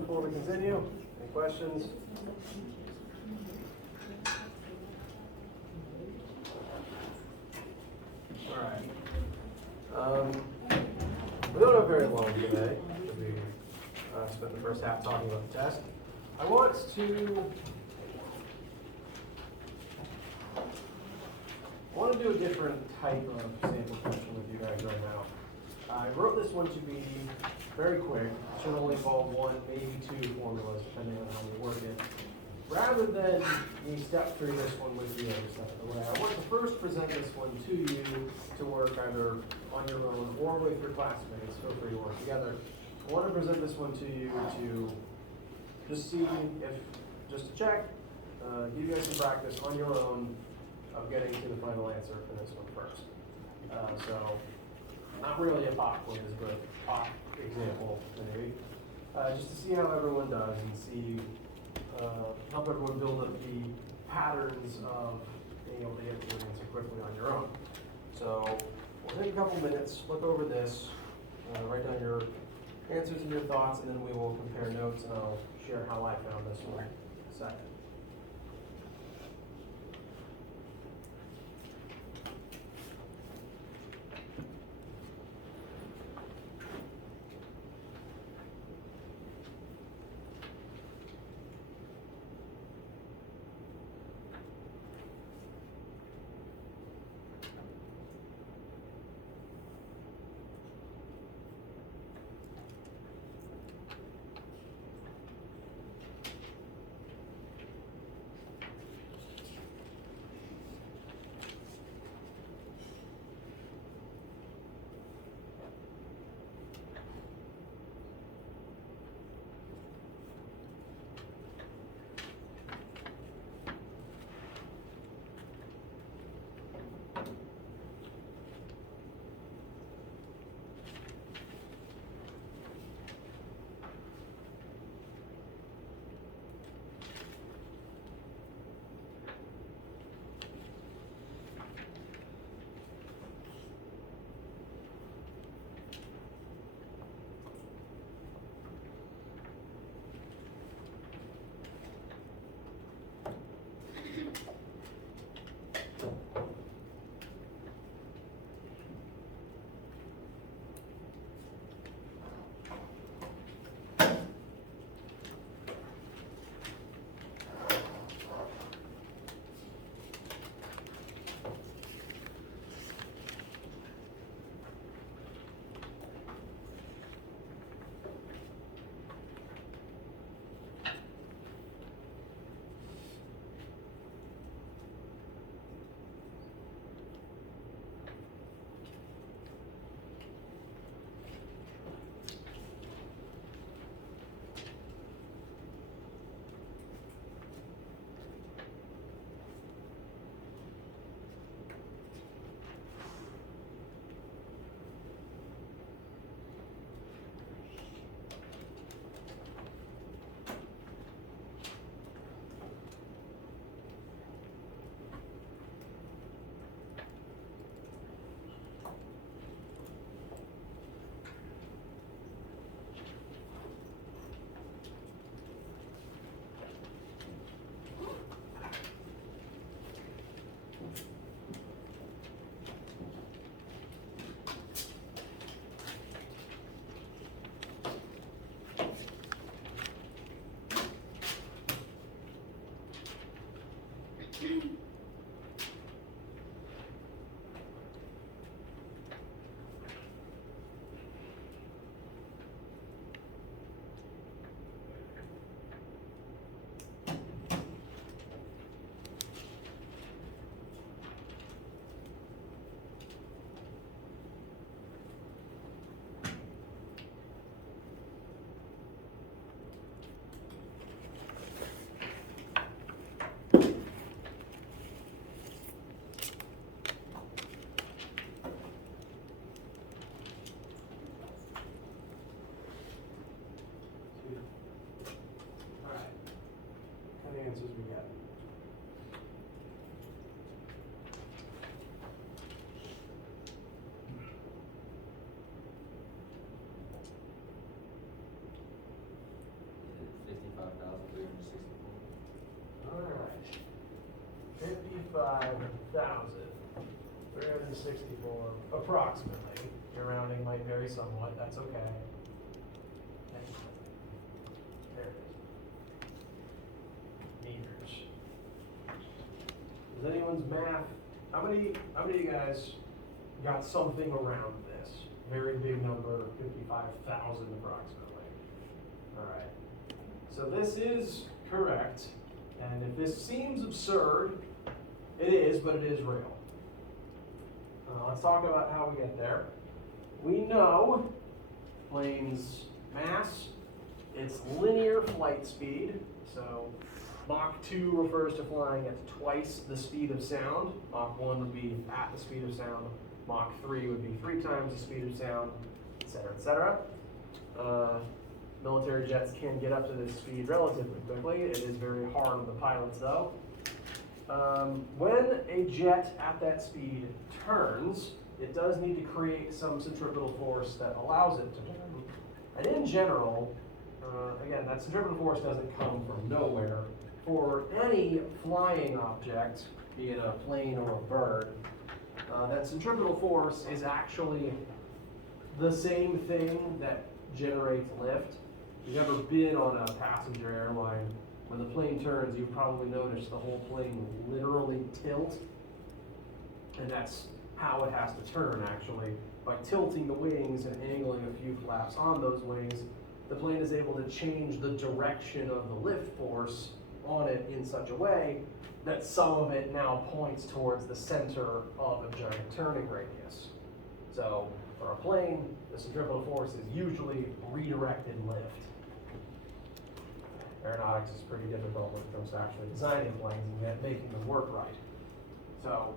before we continue? Any questions? All right. We don't have very long today, because we spent the first half talking about the test. I want to do a different type of sample question with you guys right now. I wrote this one to be very quick. It should only involve one, maybe two formulas, depending on how we work it. Rather than me step through this one with you every step of the way, I want to first present this one to you to work either on your own or with your classmates. Feel free to work together. I want to present this one to you to just see if, just to check, give you guys some practice on your own of getting to the final answer for this one first. So, not really a pop quiz, but pop example maybe. Just to see how everyone does and see, help everyone build up the patterns of being able to get to an answer quickly on your own. So, we'll take a couple minutes, look over this, write down your answers and your thoughts, and then we will compare notes and I'll share how I found this one in a second. All right. 55,364, approximately. Your rounding might vary somewhat, that's okay. There it is. Meters. Does anyone's math, how many of you guys got something around this? Very big number, 55,000 approximately. All right. So this is correct, and if this seems absurd, it is, but it is real. Let's talk about how we get there. We know plane's mass, its linear flight speed, so Mach 2 refers to flying at twice the speed of sound. Mach 1 would be at the speed of sound. Mach 3 would be 3 times the speed of sound, etc., etc. Military jets can get up to this speed relatively quickly. It is very hard on the pilots, though. When a jet at that speed turns, it does need to create some centripetal force that allows it to turn. And in general, again, that centripetal force doesn't come from nowhere. For any flying object, be it a plane or a bird, that centripetal force is actually the same thing that generates lift. If you've ever been on a passenger airline, when the plane turns, you've probably noticed the whole plane literally tilt. And that's how it has to turn, actually. By tilting the wings and angling a few flaps on those wings, the plane is able to change the direction of the lift force on it in such a way that some of it now points towards the center of a giant turning radius. So for a plane, the centripetal force is usually redirected lift. Aeronautics is pretty difficult when it comes to actually designing planes and yet making them work right. So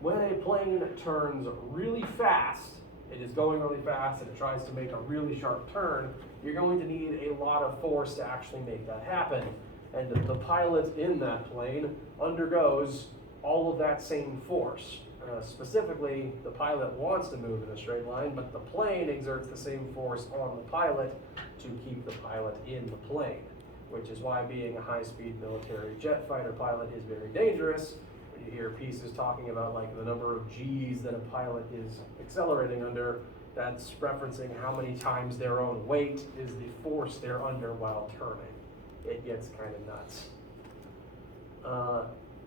when a plane turns really fast, it is going really fast and it tries to make a really sharp turn, you're going to need a lot of force to actually make that happen. And the pilot in that plane undergoes all of that same force. Specifically, the pilot wants to move in a straight line, but the plane exerts the same force on the pilot to keep the pilot in the plane, which is why being a high-speed military jet fighter pilot is very dangerous. When you hear pieces talking about like the number of G's that a pilot is accelerating under, that's referencing how many times their own weight is the force they're under while turning. It gets kind of nuts.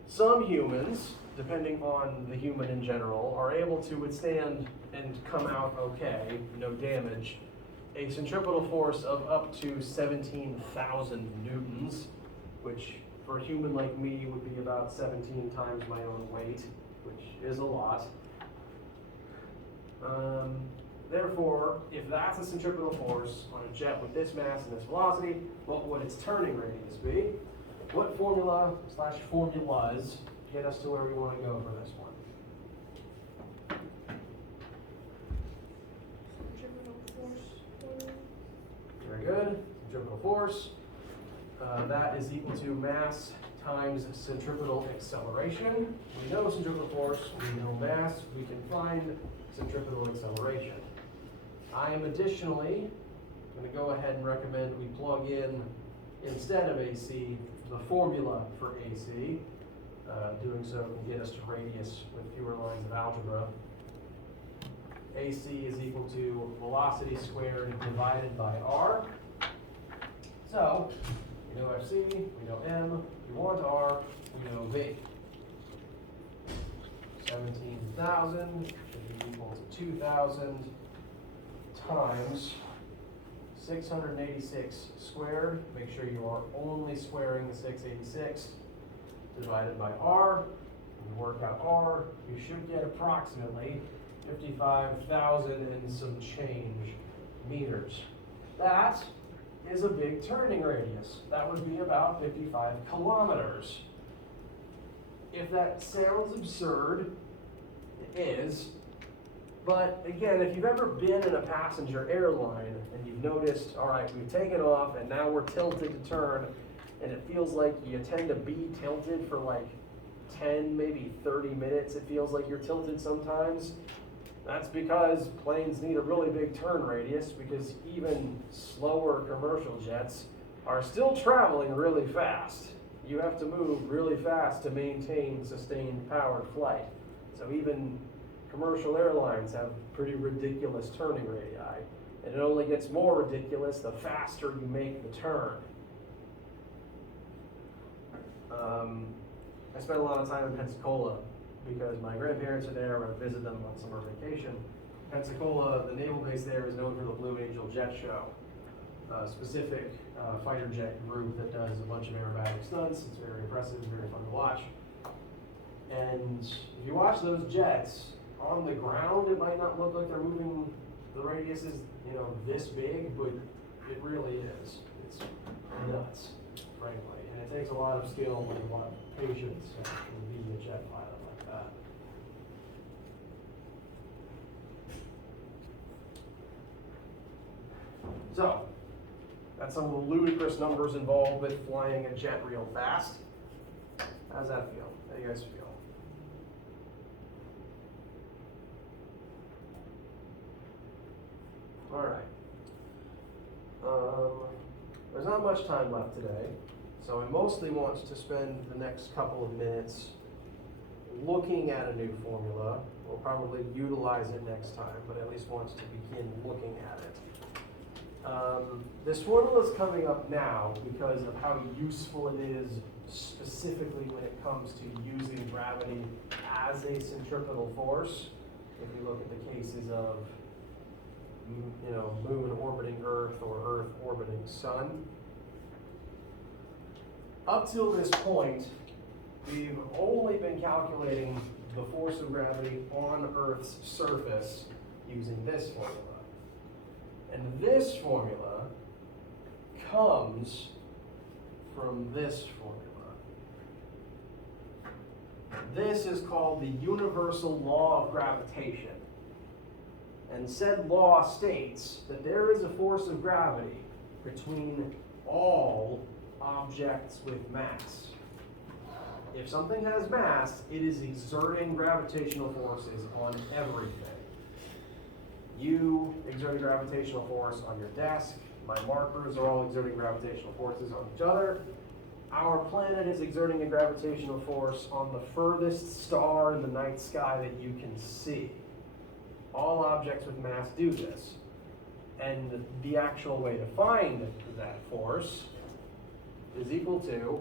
Some humans, depending on the human in general, are able to withstand and come out okay, no damage, a centripetal force of up to 17,000 newtons, which for a human like me would be about 17 times my own weight, which is a lot. Therefore, if that's a centripetal force on a jet with this mass and this velocity, what would its turning radius be? What formula/formulas get us to where we want to go for this one? Centripetal force. Very good. Centripetal force. That is equal to mass times centripetal acceleration. We know centripetal force, we know mass, we can find centripetal acceleration. I am additionally going to go ahead and recommend we plug in, instead of AC, the formula for AC. Doing so can get us to radius with fewer lines of algebra. AC is equal to velocity squared divided by R. So, we know FC, we know M, we want R, we know V. 17,000 should be equal to 2,000 times 686 squared. Make sure you are only squaring the 686 divided by R. When you work out R, you should get approximately 55,000 and some change meters. That is a big turning radius. That would be about 55 kilometers. If that sounds absurd, it is. But again, if you've ever been in a passenger airline and you've noticed, all right, we've taken off and now we're tilted to turn, and it feels like you tend to be tilted for like 10, maybe 30 minutes, it feels like you're tilted sometimes. That's because planes need a really big turn radius, because even slower commercial jets are still traveling really fast. You have to move really fast to maintain sustained powered flight. So even commercial airlines have pretty ridiculous turning radii. And it only gets more ridiculous the faster you make the turn. I spent a lot of time in Pensacola because my grandparents are there. We're going to visit them on summer vacation. Pensacola, the naval base there, is known for the Blue Angel Jet Show, a specific fighter jet group that does a bunch of aerobatic stunts. It's very impressive, very fun to watch. And if you watch those jets, on the ground it might not look like they're moving, the radius is, this big, but it really is. It's nuts, frankly. And it takes a lot of skill and a lot of patience to be a jet pilot like that. So, that's some of the ludicrous numbers involved with flying a jet real fast. How's that feel? How do you guys feel? All right. There's not much time left today, so I mostly want to spend the next couple of minutes looking at a new formula. We'll probably utilize it next time, but at least want to begin looking at it. This formula is coming up now because of how useful it is specifically when it comes to using gravity as a centripetal force. If you look at the cases of moon orbiting Earth or Earth orbiting Sun. Up till this point, we've only been calculating the force of gravity on Earth's surface using this formula. And this formula comes from this formula. This is called the universal law of gravitation. And said law states that there is a force of gravity between all objects with mass. If something has mass, it is exerting gravitational forces on everything. You exert a gravitational force on your desk. My markers are all exerting gravitational forces on each other. Our planet is exerting a gravitational force on the furthest star in the night sky that you can see. All objects with mass do this. And the actual way to find that force is equal to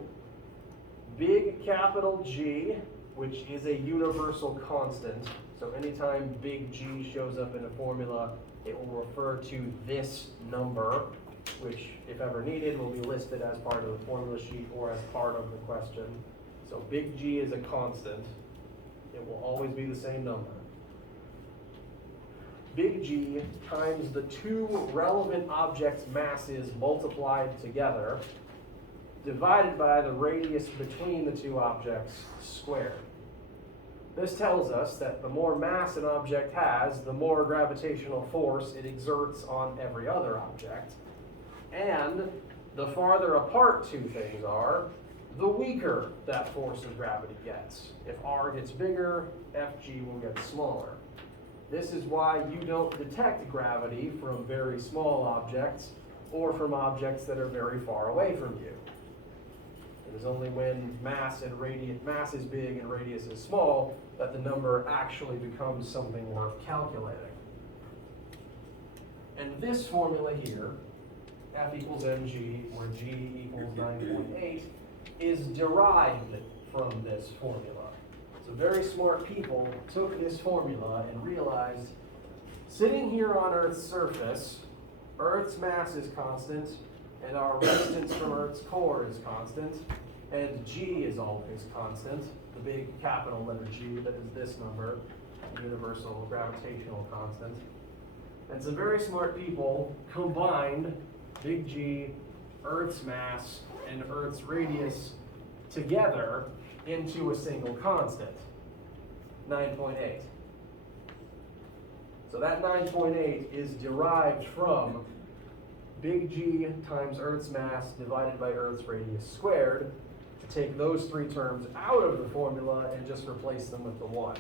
big capital G, which is a universal constant. So anytime big G shows up in a formula, it will refer to this number, which, if ever needed, will be listed as part of the formula sheet or as part of the question. So big G is a constant. It will always be the same number. Big G times the two relevant objects' masses multiplied together, divided by the radius between the two objects squared. This tells us that the more mass an object has, the more gravitational force it exerts on every other object. And the farther apart two things are, the weaker that force of gravity gets. If R gets bigger, Fg will get smaller. This is why you don't detect gravity from very small objects or from objects that are very far away from you. It is only when mass is big and radius is small that the number actually becomes something worth calculating. And this formula here, F equals mg, where g equals 9.8, is derived from this formula. So very smart people took this formula and realized, sitting here on Earth's surface, Earth's mass is constant, and our distance from Earth's core is constant, and G is always constant, the big capital letter G, that is this number, universal gravitational constant. And some very smart people combined big G, Earth's mass, and Earth's radius together into a single constant, 9.8. So that 9.8 is derived from big G times Earth's mass divided by Earth's radius squared, to take those three terms out of the formula and just replace them with the 1.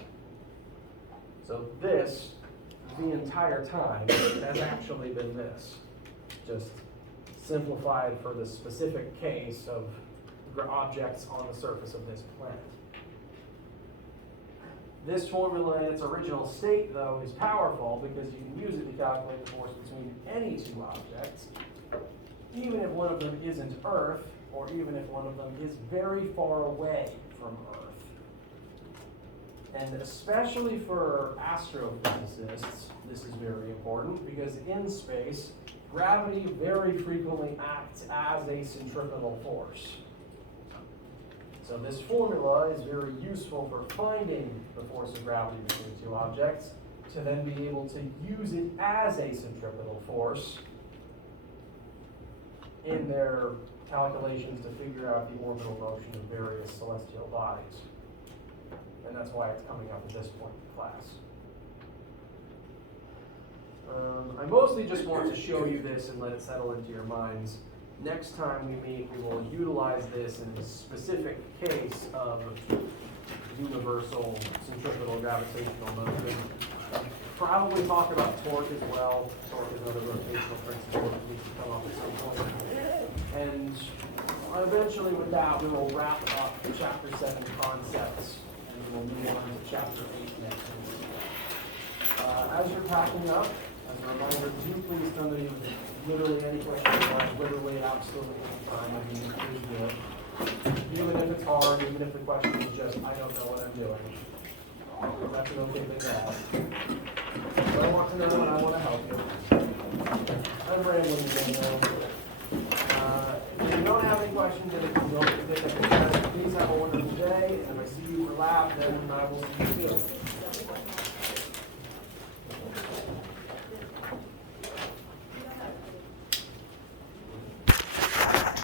So this, the entire time, has actually been this. Just simplified for the specific case of objects on the surface of this planet. This formula in its original state, though, is powerful because you can use it to calculate the force between any two objects, even if one of them isn't Earth, or even if one of them is very far away from Earth. And especially for astrophysicists, this is very important because in space, gravity very frequently acts as a centripetal force. So this formula is very useful for finding the force of gravity between two objects, to then be able to use it as a centripetal force in their calculations to figure out the orbital motion of various celestial bodies. And that's why it's coming up at this point in class. I mostly just want to show you this and let it settle into your minds. Next time we meet, we will utilize this in a specific case of universal centripetal gravitational motion. Probably talk about torque as well. Torque is another rotational principle that needs to come up at some point. And eventually with that, we will wrap up Chapter 7 concepts, and we'll move on to Chapter 8 next week. As you're packing up, as a reminder, do please come to me with literally any questions you have, literally absolutely any time. I mean, please do it. Even if it's hard, even if the question is just, I don't know what I'm doing. That's an okay thing to ask. But I want to know and I want to help you. I'm rambling again, if you don't have any questions and if you don't forget that, please have a wonderful day. And if I see you for lab, then I will see you soon.